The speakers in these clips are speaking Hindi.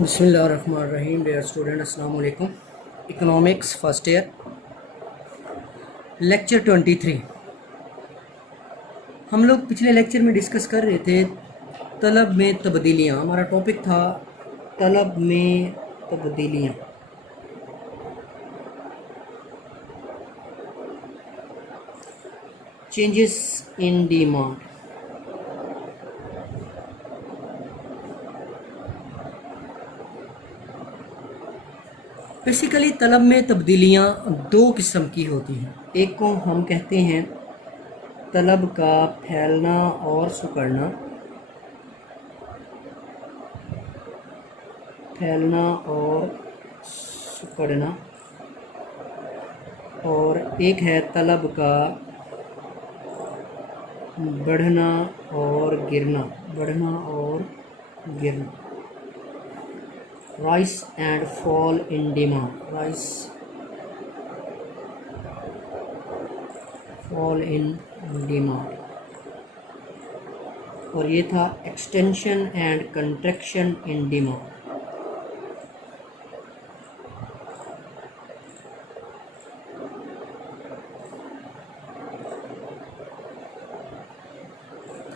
बिस्मिल्लाहिर्रहमानिर्रहीम। डियर स्टूडेंट, अस्सलाम वालेकुम। Economics first year, lecture 23। हम लोग पिछले लेक्चर में डिस्कस कर रहे थे तलब में तब्दीलियाँ। हमारा टॉपिक था तलब में तब्दीलियाँ। Changes in demand. बेसिकली तलब में तब्दीलियाँ दो किस्म की होती हैं। एक को हम कहते हैं तलब का फैलना और सिकुड़ना, फैलना और सिकुड़ना, और एक है तलब का बढ़ना और गिरना, बढ़ना और गिरना। Rise and fall in demand, rise fall in demand. और ये था extension and contraction in demand.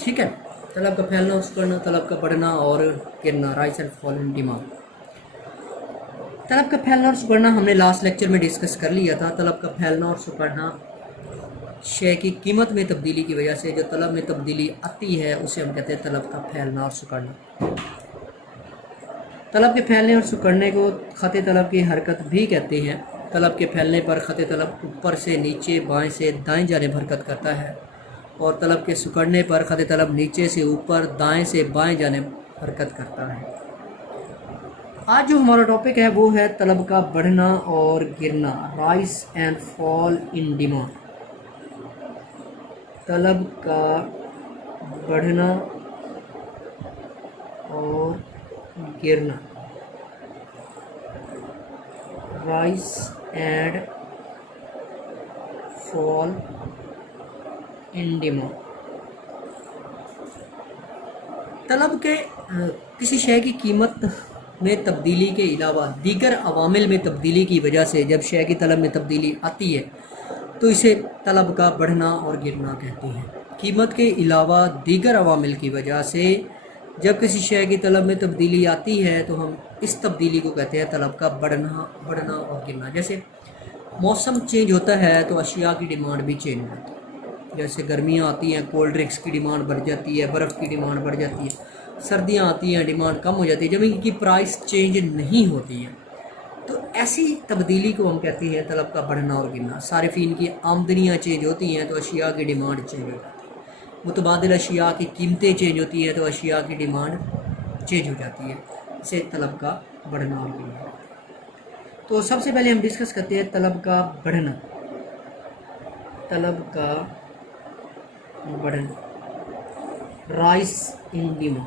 ठीक है, तलब का फैलना और सिकुड़ना, तलब का बढ़ना और गिरना, rise and fall in demand. तलब का फैलना और सिकुड़ना हमने लास्ट लेक्चर में डिस्कस कर लिया था। तलब का फैलना और सिकुड़ना शय की कीमत में तब्दीली की वजह से जो तलब में तब्दीली आती है उसे हम कहते हैं तलब का फैलना और सिकुड़ना। तलब के फैलने और सिकुड़ने को खत तलब की हरकत भी कहते हैं। तलब के फैलने पर खत तलब ऊपर से नीचे, बाएं से दाएं जानिब हरकत करता है, और तलब के सिकुड़ने पर खत तलब नीचे से ऊपर, दाएं से बाएं जानिब हरकत करता है। आज जो हमारा टॉपिक है वो है तलब का बढ़ना और गिरना, rise and fall in demand. तलब का बढ़ना और गिरना, rise and fall in demand. तलब के किसी शय की कीमत में तब्दीली के अलावा दीगर अवामिल में तब्दीली की वजह से जब शय की तलब में तब्दीली आती है तो इसे तलब का बढ़ना और गिरना कहते हैं। कीमत के अलावा दीगर अवामिल की वजह से जब किसी शय की तलब में तब्दीली आती है तो हम इस तब्दीली को कहते हैं तलब का बढ़ना और गिरना। जैसे मौसम चेंज होता है तो अशिया की डिमांड भी चेंज हो जाती है। जैसे गर्मियाँ आती हैं, कोल्ड ड्रिंक्स की डिमांड बढ़ जाती है, बर्फ़ की डिमांड बढ़ जाती है। सर्दियाँ आती हैं, डिमांड कम हो जाती है, जब इनकी प्राइस चेंज नहीं होती है। तो ऐसी तब्दीली को हम कहते हैं तलब का बढ़ना और गिरना। सारिफीन की आमदनियाँ चेंज होती हैं तो अशिया की डिमांड चेंज हो जाती है। मुतबादिल अशिया की कीमतें चेंज होती हैं तो अशिया की डिमांड चेंज हो जाती है। इसे तलब का बढ़ना और गिरना। तो सबसे पहले हम डिस्कस करते हैं तलब का बढ़ना। तलब का बढ़ना, rise in demand.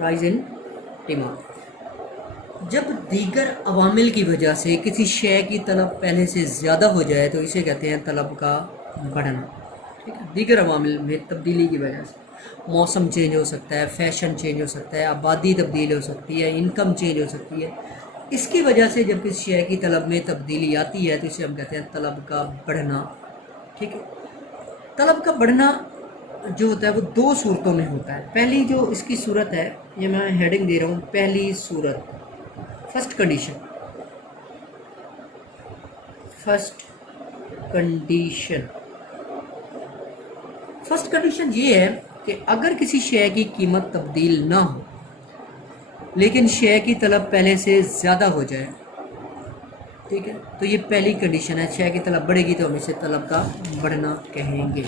Rise in demand. जब दीगर अवामिल की वजह से किसी शय की तलब पहले से ज़्यादा हो जाए तो इसे कहते हैं तलब का बढ़ना। ठीक है, दीगर अवामिल में तब्दीली की वजह से मौसम चेंज हो सकता है, फैशन चेंज हो सकता है, आबादी तब्दील हो सकती है, इनकम चेंज हो सकती है। इसकी वजह से जब किसी शय की तलब में तब्दीली आती है तो इसे हम कहते हैं तलब का बढ़ना। ठीक है, तलब का बढ़ना जो होता है वो दो सूरतों में होता है। पहली जो इसकी सूरत है, ये मैं हेडिंग दे रहा हूँ, पहली सूरत, first condition. First condition, first condition ये है कि अगर किसी शय की कीमत तब्दील ना हो लेकिन शय की तलब पहले से ज़्यादा हो जाए, ठीक है, तो ये पहली कंडीशन है। शय की तलब बढ़ेगी तो हम इसे तलब का बढ़ना कहेंगे।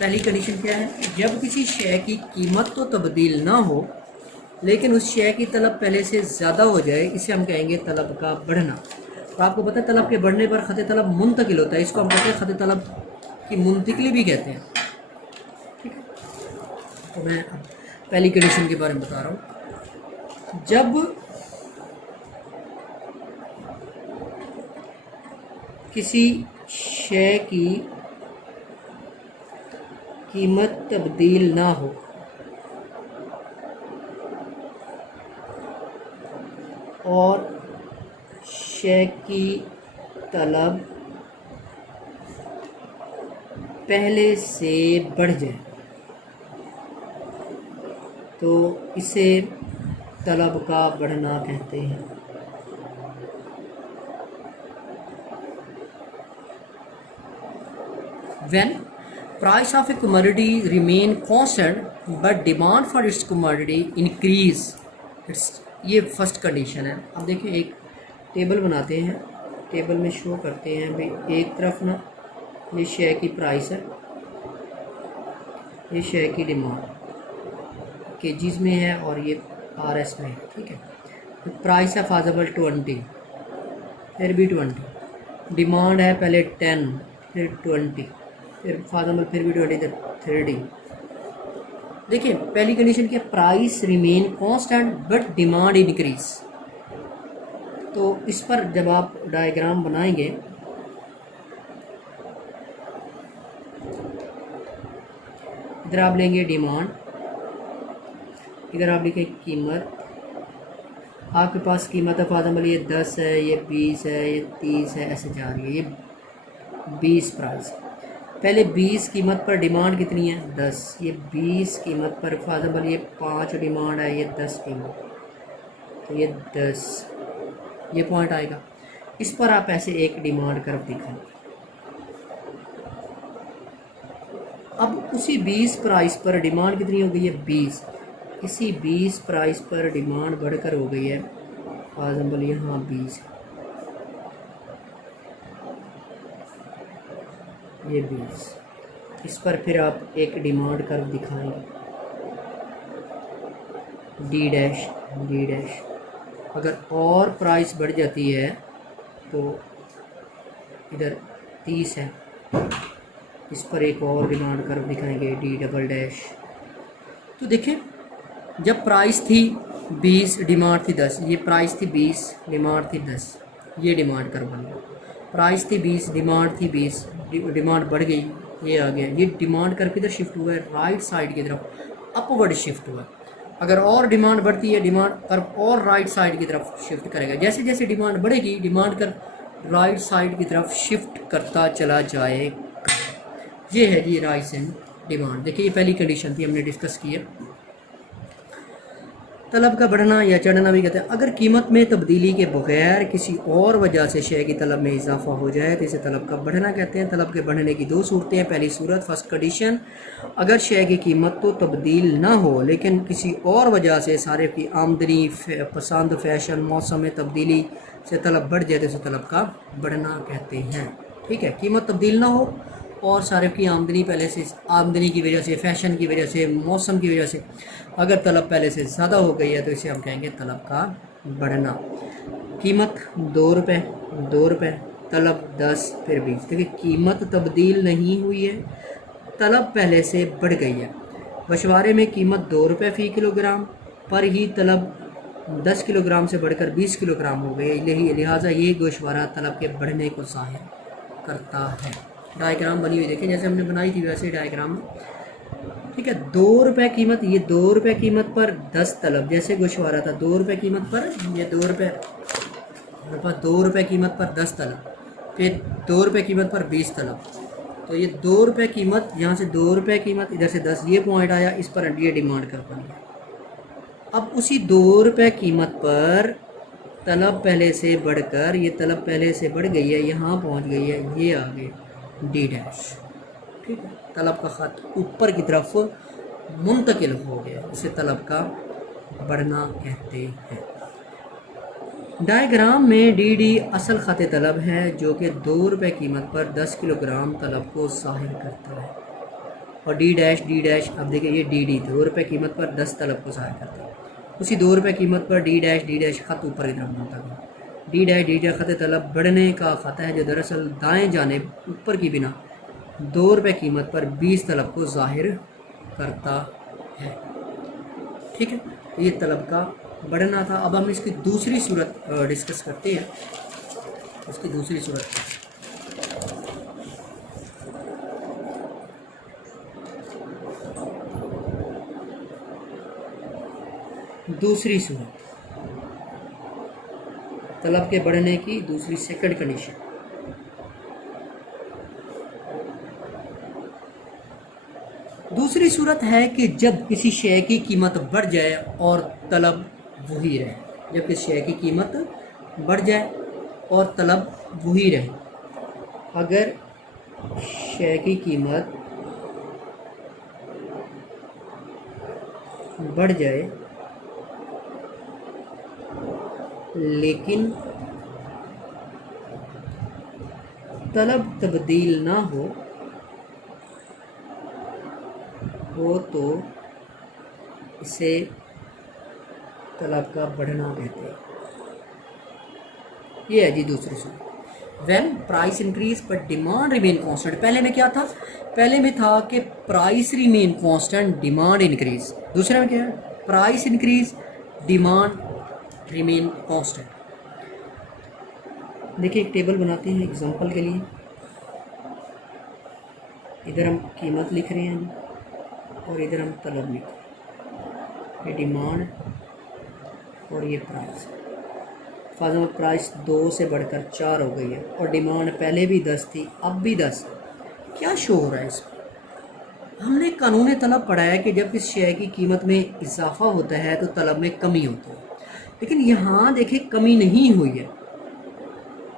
पहली कंडीशन क्या है? जब किसी शय की कीमत तो तब्दील ना हो लेकिन उस शय की तलब पहले से ज़्यादा हो जाए, इसे हम कहेंगे तलब का बढ़ना। तो आपको पता है तलब के बढ़ने पर खत तलब मुंतकिल होता है, इसको हम कहते हैं खत तलब की मुंतकिली भी कहते हैं। ठीक है, तो मैं पहली कंडीशन के बारे में बता रहा हूँ। जब किसी शय की कीमत तब्दील ना हो और शय की तलब पहले से बढ़ जाए तो इसे तलब का बढ़ना कहते हैं। When price of a commodity remain constant but demand for its commodity increase, ये फर्स्ट कंडीशन है। अब देखिए एक टेबल बनाते हैं, टेबल में शो करते हैं भाई एक तरफ ना ये शेयर की प्राइस है, ये शेयर की डिमांड केजीज में है और ये आरएस में है, ठीक है। प्राइस है फॉर एग्जाम्पल 20, फिर भी 20, डिमांड है पहले 10 फिर 20 फिर फॉर एग्जाम्पल फिर भी 20 30। देखिए पहली कंडीशन क्या, price remain constant but demand increase. तो इस पर जब आप डायग्राम बनाएंगे इधर आप लेंगे डिमांड, इधर आप लिखें कीमत। आपके पास कीमत है फॉर एग्जाम्पल ये 10 है, ये 20 है, ये 30 है, ऐसे जा रही है। ये 20 प्राइस, पहले 20 कीमत पर डिमांड कितनी है 10, ये 20 कीमत पर फॉर एग्जाम्पल ये 5 डिमांड है, ये 10 कीमत, तो ये 10, ये पॉइंट आएगा। इस पर आप ऐसे एक डिमांड कर्व दिखाएंगे। अब उसी 20 प्राइस पर डिमांड कितनी हो गई है 20, इसी 20 प्राइस पर डिमांड बढ़कर हो गई है फॉर एग्जाम्पल यहाँ 20, ये 20। इस पर फिर आप एक डिमांड कर्व दिखाएंगे डी डैश डी डैश। अगर और प्राइस बढ़ जाती है तो इधर 30 है, इस पर एक और डिमांड कर्व दिखाएंगे डी डबल डैश। तो देखें जब प्राइस थी 20 डिमांड थी 10, ये प्राइस थी 20 डिमांड थी 10, ये डिमांड कर्व बन गया। प्राइस थी 20 डिमांड थी 20, डिमांड बढ़ गई, ये आ गया। ये डिमांड कर्व किधर शिफ्ट हुआ है राइट साइड की तरफ, अपवर्ड शिफ्ट हुआ। अगर और डिमांड बढ़ती है डिमांड कर्व और राइट साइड की तरफ शिफ्ट करेगा। जैसे जैसे डिमांड बढ़ेगी डिमांड कर्व राइट साइड की तरफ शिफ्ट करता चला जाएगा। ये है जी राइस एंड डिमांड। देखिए ये पहली कंडीशन थी, हमने डिस्कस की है। तलब का बढ़ना या चढ़ना भी कहते हैं। अगर कीमत में तब्दीली के बगैर किसी और वजह से शेयर की तलब में इजाफा हो जाए तो इसे तलब का बढ़ना कहते हैं। तलब के बढ़ने की दो सूरतें हैं। पहली सूरत फर्स्ट कंडीशन, अगर शेयर की कीमत तो तब्दील ना हो लेकिन किसी और वजह से सारिफ की आमदनी, पसंद, फैशन, मौसम में तब्दीली से तलब बढ़ जाए तो इसे तलब का बढ़ना कहते हैं। ठीक है, कीमत तब्दील ना हो और सारिफ की आमदनी पहले से, आमदनी की वजह से, फैशन की वजह से, मौसम की वजह से अगर तलब पहले से ज़्यादा हो गई है तो इसे हम कहेंगे तलब का बढ़ना। कीमत 2 रुपये, तलब 10 फिर 20। देखिए कीमत तब्दील नहीं हुई है, तलब पहले से बढ़ गई है। मशवारे में कीमत 2 रुपये फ़ी किलोग्राम पर ही तलब 10 किलोग्राम से बढ़कर 20 किलोग्राम हो गई, लिहाजा ये गोशवारा तलब के बढ़ने को ज़ाहिर करता है। डायग्राम बनी हुई देखिए, जैसे हमने बनाई थी वैसे डायग्राम। ठीक है, 2 रुपये कीमत, ये 2 रुपये कीमत पर 10 तलब, जैसे गोशवारा था 2 रुपये कीमत पर, ये 2 रुपये कीमत पर 10 तलब, फिर 2 रुपये कीमत पर 20 तलब। तो ये 2 रुपये कीमत, यहाँ से 2 रुपये कीमत, इधर से 10, ये पॉइंट आया, इस पर ये डिमांड कर बन गया। अब उसी 2 रुपये कीमत पर तलब पहले से बढ़कर, ये तलब पहले से बढ़ गई है, यहाँ पहुँच गई है, ये आ गई डी डैश। ठीक है, तलब का ख़त ऊपर की तरफ मुंतकिल हो गया, इसे तलब का बढ़ना कहते हैं। डायग्राम में डी डी असल ख़त तलब है जो कि 2 रुपये कीमत पर 10 किलोग्राम तलब को ज़ाहिर करता है, और डी डैश, अब देखिए ये डी डी 2 रुपये कीमत पर 10 तलब को ज़ाहिर करता है। उसी 2 रुपये कीमत पर डी डैश ख़त ऊपर की तरफ बनता है। डी डैश ख़त तलब बढ़ने का ख़त है जो दरअसल दाएँ जानिब ऊपर की बिना 2 रुपये कीमत पर 20 तलब को ज़ाहिर करता है। ठीक है, तो ये तलब का बढ़ना था। अब हम इसकी दूसरी सूरत डिस्कस करते हैं। इसकी दूसरी सूरत दूसरी सूरत, तलब के बढ़ने की दूसरी सेकंड कंडीशन। दूसरी सूरत है कि जब किसी शय की कीमत बढ़ जाए और तलब वही रहे। जब किसी शय की कीमत बढ़ जाए और तलब वही रहे। अगर शय की कीमत बढ़ जाए लेकिन तलब तब्दील ना हो तो इसे तलब का बढ़ना कहते हैं। ये है जी दूसरी सूरत। When price increase but demand remain constant. पहले में क्या था? पहले में था कि price remain constant, demand increase. दूसरे में क्या है? Price increase, demand remain constant. देखिए एक टेबल बनाते हैं एग्जांपल के लिए। इधर हम कीमत लिख रहे हैं और इधर हम तलब लिख रहे हैं। ये डिमांड और ये प्राइस। फाजल प्राइस 2 से बढ़कर 4 हो गई है और डिमांड पहले भी 10 थी, अब भी 10। क्या शो हो रहा है इसमें? हमने कानून तलब पढ़ा है कि जब किसी शय की कीमत में इजाफा होता है तो तलब में कमी होती है, लेकिन यहाँ देखिए कमी नहीं हुई है।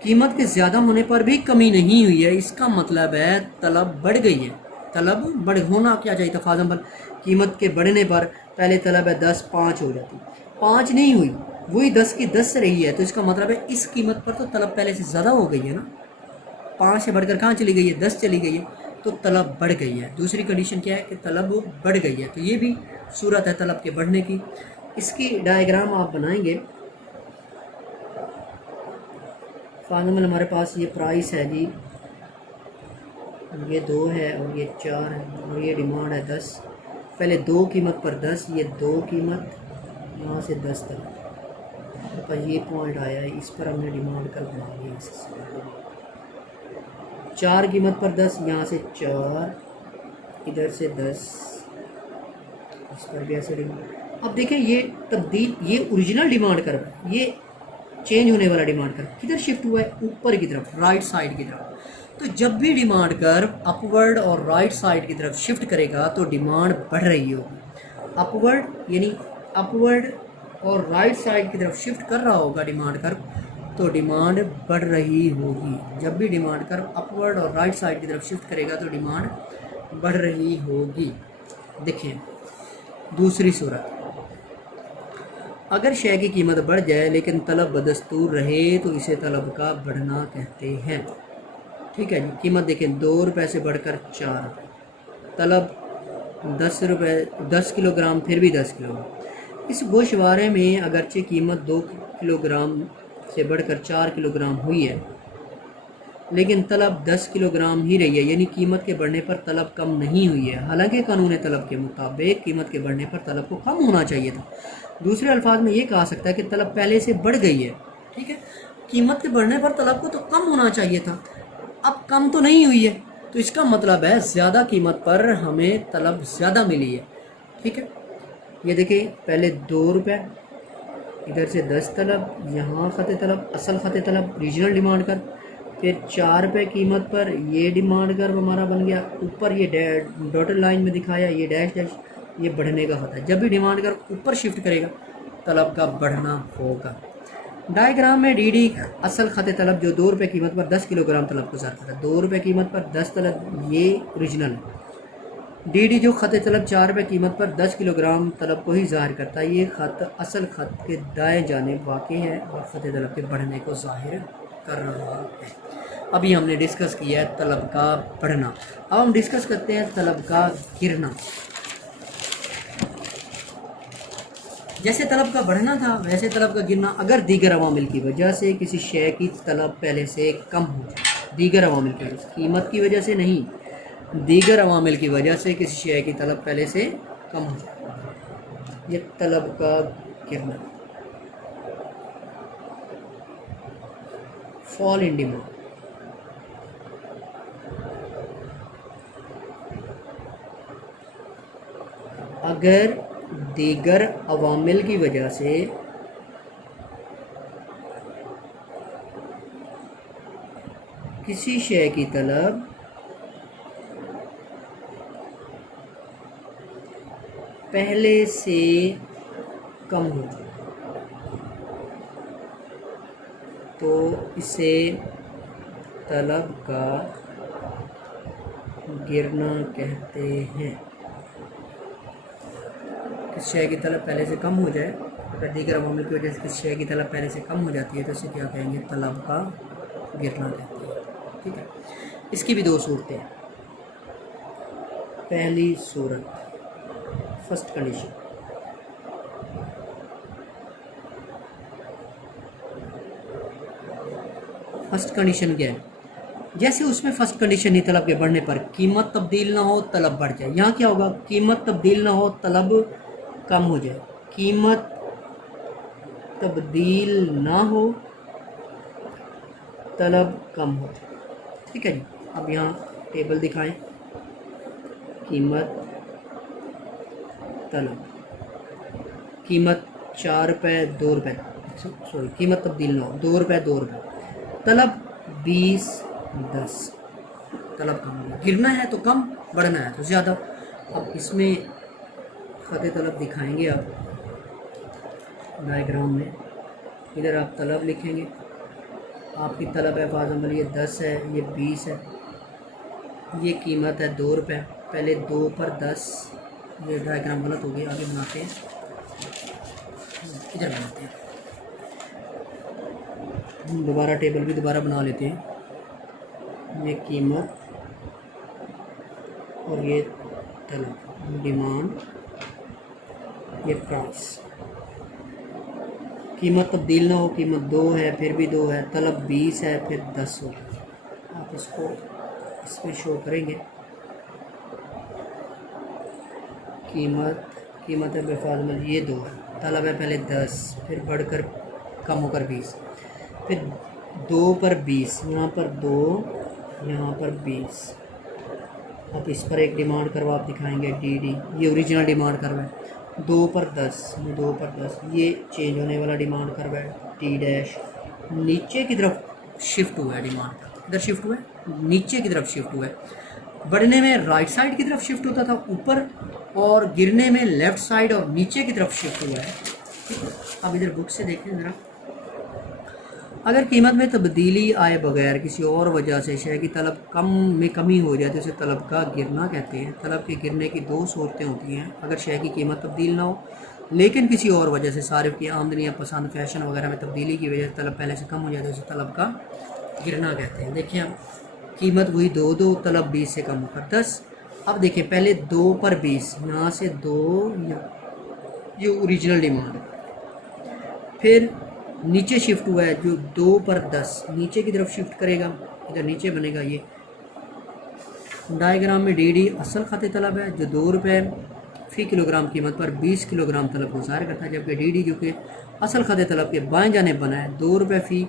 कीमत के ज़्यादा होने पर भी कमी नहीं हुई है। इसका मतलब है तलब बढ़ गई है। तलब बढ़ होना क्या चाहिए था? फाजल कीमत के बढ़ने पर पहले तलब है 10, 5 हो जाती, 5 नहीं हुई, वही 10 की 10 रही है। तो इसका मतलब है इस कीमत पर तो तलब पहले से ज़्यादा हो गई है ना। 5 से बढ़कर कहाँ चली गई है? 10 चली गई है, तो तलब बढ़ गई है। दूसरी कंडीशन क्या है? कि तलब बढ़ गई है। तो ये भी सूरत है तलब के बढ़ने की। इसकी डायग्राम आप बनाएंगे। फार्मूला हमारे पास ये प्राइस है जी, ये 2 है और ये 4 है और ये डिमांड है 10। पहले 2 कीमत पर 10, ये 2 कीमत, यहाँ से 10 तक पर ये पॉइंट आया है, इस पर हमने डिमांड कर बना ली। 4 कीमत पर 10, यहाँ से 4, इधर से 10, इस पर भी ऐसे डिमांड। अब देखें ये तब्दील, ये ओरिजिनल डिमांड कर, ये चेंज होने वाला डिमांड कर किधर शिफ्ट हुआ है? ऊपर की तरफ, राइट साइड की तरफ। तो जब भी डिमांड कर्व अपवर्ड और राइट साइड की तरफ शिफ्ट करेगा तो डिमांड बढ़ रही होगी। अपवर्ड यानी अपवर्ड और राइट साइड की तरफ शिफ्ट कर रहा होगा डिमांड कर्व, तो डिमांड बढ़ रही होगी। जब भी डिमांड कर्व अपवर्ड और राइट साइड की तरफ शिफ्ट करेगा तो डिमांड बढ़ रही होगी। देखिए दूसरी सूरत, अगर शय की कीमत बढ़ जाए लेकिन तलब बदस्तूर रहे तो इसे तलब का बढ़ना कहते हैं। ठीक है जी। कीमत देखें 2 रुपये से बढ़कर 4 रुपये, तलब 10 रुपये, 10 किलोग्राम, फिर भी 10 किलोग्राम। इस गोशवारे में अगरचे कीमत 2 किलोग्राम से बढ़कर 4 किलोग्राम हुई है लेकिन तलब 10 किलोग्राम ही रही है, यानी कीमत के बढ़ने पर तलब कम नहीं हुई है। हालांकि कानून तलब के मुताबिक कीमत के बढ़ने पर तलब को कम होना चाहिए था। दूसरे अल्फाज में ये कहा सकता है कि तलब पहले से बढ़ गई है। ठीक है, कीमत के बढ़ने पर तलब को तो कम होना चाहिए था, अब कम तो नहीं हुई है, तो इसका मतलब है ज़्यादा कीमत पर हमें तलब ज़्यादा मिली है। ठीक है, ये देखिए पहले 2 रुपये, इधर से 10 तलब, यहाँ खत तलब, असल खत तलब, रीजनल डिमांड कर, फिर 4 रुपये कीमत पर ये डिमांड कर्व हमारा बन गया। ऊपर ये डॉटेड लाइन में दिखाया, ये डैश डैश, ये बढ़ने का खत है। जब भी डिमांड कर्व ऊपर शिफ्ट करेगा तलब का बढ़ना होगा। डायग्राम में डी डी असल खत तलब जो 2 रुपये कीमत पर 10 किलोग्राम तलब को ज़ाहिर करता है। 2 रुपये कीमत पर 10 तलब, ये ओरिजिनल है। डी डी जो खत तलब 4 रुपये कीमत पर 10 किलोग्राम तलब को ही ज़ाहिर करता है। ये खत असल खत के दाएं जानिब वाक़ है और खत तलब के बढ़ने को ज़ाहिर कर रहा है। अभी हमने डिस्कस किया है तलब का बढ़ना, अब हम डिस्कस करते हैं तलब का गिरना। जैसे तलब का बढ़ना था वैसे तलब का गिरना। अगर दीगर अवामिल की वजह से किसी शय की तलब पहले से कम हो जाए, दीगर अवामिल की वजह से, कीमत की वजह से नहीं, दीगर अवामिल की वजह से किसी शय की तलब पहले से कम हो जाए, ये तलब का गिरना, फॉल इन डिमांड। अगर दीगर अवामिल की वजह से किसी शय की तलब पहले से कम हो तो इसे तलब का गिरना कहते हैं। किस शय की तलब पहले से कम हो जाए, अगर दीगर अवामिल की वजह से किस शय की तलब पहले से कम हो जाती है तो इसे क्या कहेंगे, तलब का गिरना कहते हैं। ठीक है, इसकी भी दो सूरतें हैं। पहली सूरत, फर्स्ट कंडीशन, फर्स्ट कंडीशन क्या है, जैसे उसमें फर्स्ट कंडीशन ही तलब के बढ़ने पर कीमत तब्दील ना हो तलब बढ़ जाए। यहाँ क्या होगा, कीमत तब्दील ना हो तलब कम हो जाए, कीमत तब्दील ना हो तलब कम हो जाए। ठीक है जी, अब यहाँ टेबल दिखाएं, कीमत तलब, कीमत 4 रुपये 2 रुपये, सॉरी कीमत तब्दील ना हो 2 रुपये 2 रुपये, तलब 20 10, तलब कम हो, गिरना है तो कम, बढ़ना है तो ज़्यादा। अब इसमें खत तलब दिखाएंगे आप डायग्राम में, इधर आप तलब लिखेंगे, आपकी तलब है फाजमल ये 10 है, ये 20 है, ये कीमत है 2 रुपये, पहले 2 पर 10, ये डायग्राम गलत हो गया, आगे बनाते हैं, इधर बनाते हैं, दोबारा टेबल भी दोबारा बना लेते हैं। ये कीमत और ये तलब, डिमांड, ये प्राइस, कीमत तब्दील ना हो, कीमत 2 है फिर भी 2 है, तलब 20 है फिर 10 हो। आप इसको इसमें शो करेंगे, कीमत है बेफाजमल ये 2 है, तलब है पहले 10 फिर बढ़कर कम होकर 20, फिर 2 पर 20, यहाँ पर 2, यहाँ पर 20। अब इस पर एक डिमांड करवा आप दिखाएंगे डी, ये ओरिजिनल डिमांड करवा है, 2 पर 10, 2 पर 10, ये चेंज होने वाला डिमांड करवा है टी डैश, नीचे की तरफ शिफ्ट हुआ है डिमांड, इधर शिफ्ट हुआ है, नीचे की तरफ शिफ्ट हुआ है, बढ़ने में राइट साइड की तरफ शिफ्ट होता था ऊपर, और गिरने में लेफ़्ट साइड और नीचे की तरफ शिफ्ट हुआ है। अब इधर बुक से देखें ज़रा, अगर कीमत में तब्दीली आए बगैर किसी और वजह से शय की तलब कम में कमी हो जाए तो इसे तलब का गिरना कहते हैं। तलब के गिरने की दो सूरतें होती हैं, अगर शय की कीमत तब्दील ना हो लेकिन किसी और वजह से सारिफ की आमदनी या पसंद फैशन वगैरह में तब्दीली की वजह से तलब पहले से कम हो जाए तो इसे तलब का गिरना कहते हैं। देखिए अब कीमत हुई 2 तलब 20 से कम होकर 10। अब देखिए पहले 2 पर 20, यहाँ से 2, ये ओरिजिनल डिमांड, फिर नीचे शिफ्ट हुआ है जो 2 पर 10, नीचे की तरफ शिफ्ट करेगा, इधर नीचे बनेगा। ये डायग्राम में डी असल खाते तलब है जो 2 रुपये फ़ी किलोग्राम कीमत पर 20 किलोग्राम तलब को ज़ाहिर करता है, जबकि डी जो कि असल खाते तलब के बाएं जाने बना है 2 रुपये फ़ी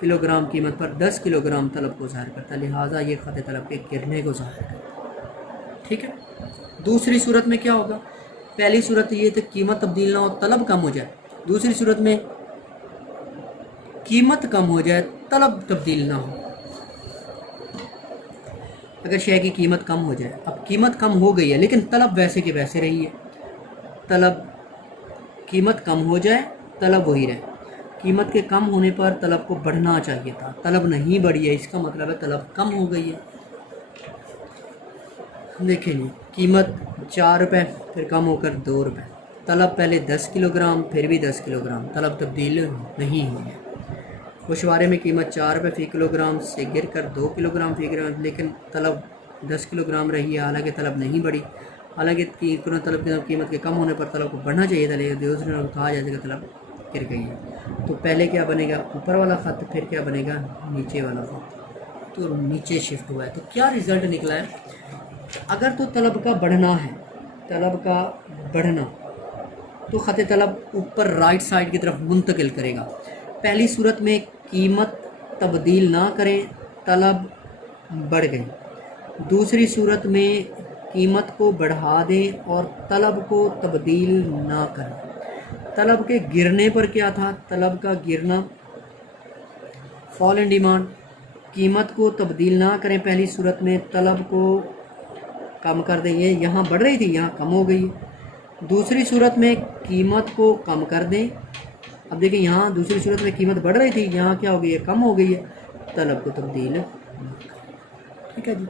किलोग्राम कीमत पर 10 किलोग्राम तलब को ज़ाहिर करता है, लिहाजा ये खाते तलब के गिरने को ज़ाहिर करता है। ठीक है, दूसरी सूरत में क्या होगा, पहली सूरत ये तो कीमत तब्दील ना हो तलब कम हो जाए, दूसरी सूरत में कीमत कम हो जाए तलब तब्दील ना हो। अगर शय की कीमत कम हो जाए, अब कीमत कम हो गई है लेकिन तलब वैसे के वैसे रही है, तलब कीमत कम हो जाए तलब वही रहे, कीमत के कम होने पर तलब को बढ़ना चाहिए था, तलब नहीं बढ़ी है, इसका मतलब है तलब कम हो गई है। देखें जी, कीमत 4 रुपये फिर कम होकर 2 रुपये, तलब पहले 10 किलोग्राम फिर भी 10 किलोग्राम, तलब तब्दील नहीं हुई है। गोशवारे में कीमत 4 रुपये फ़ी किलोग्राम से गिर कर 2 किलोग्राम फ़ी किलोग्राम, लेकिन तलब 10 किलोग्राम रही है, हालांकि तलब नहीं बढ़ी, हालांकि तलब की कीमत के कम होने पर तलब को बढ़ना चाहिए था, लेकिन दूसरे ने कहा जाएगा तलब गिर गई है। तो पहले क्या बनेगा, ऊपर वाला ख़त, फिर क्या बनेगा, नीचे वाला ख़त, तो नीचे शिफ्ट हुआ है। तो क्या रिज़ल्ट निकला है, अगर तो तलब का बढ़ना है, तलब का बढ़ना, तो ख़त तलब ऊपर राइट साइड की तरफ मुंतकिल करेगा। पहली सूरत में कीमत तब्दील ना करें तलब बढ़ गई, दूसरी सूरत में कीमत को बढ़ा दें और तलब को तब्दील ना करें। तलब के गिरने पर क्या था? तलब का गिरना, फॉल इन डिमांड। कीमत को तब्दील ना करें, पहली सूरत में तलब को कम कर दें, ये यहाँ बढ़ रही थी यहाँ कम हो गई। दूसरी सूरत में कीमत को कम कर दें, अब देखिए यहाँ दूसरी सूरत में कीमत बढ़ रही थी, यहाँ क्या हो गई है? कम हो गई है। तलब को तब्दील, ठीक है जी।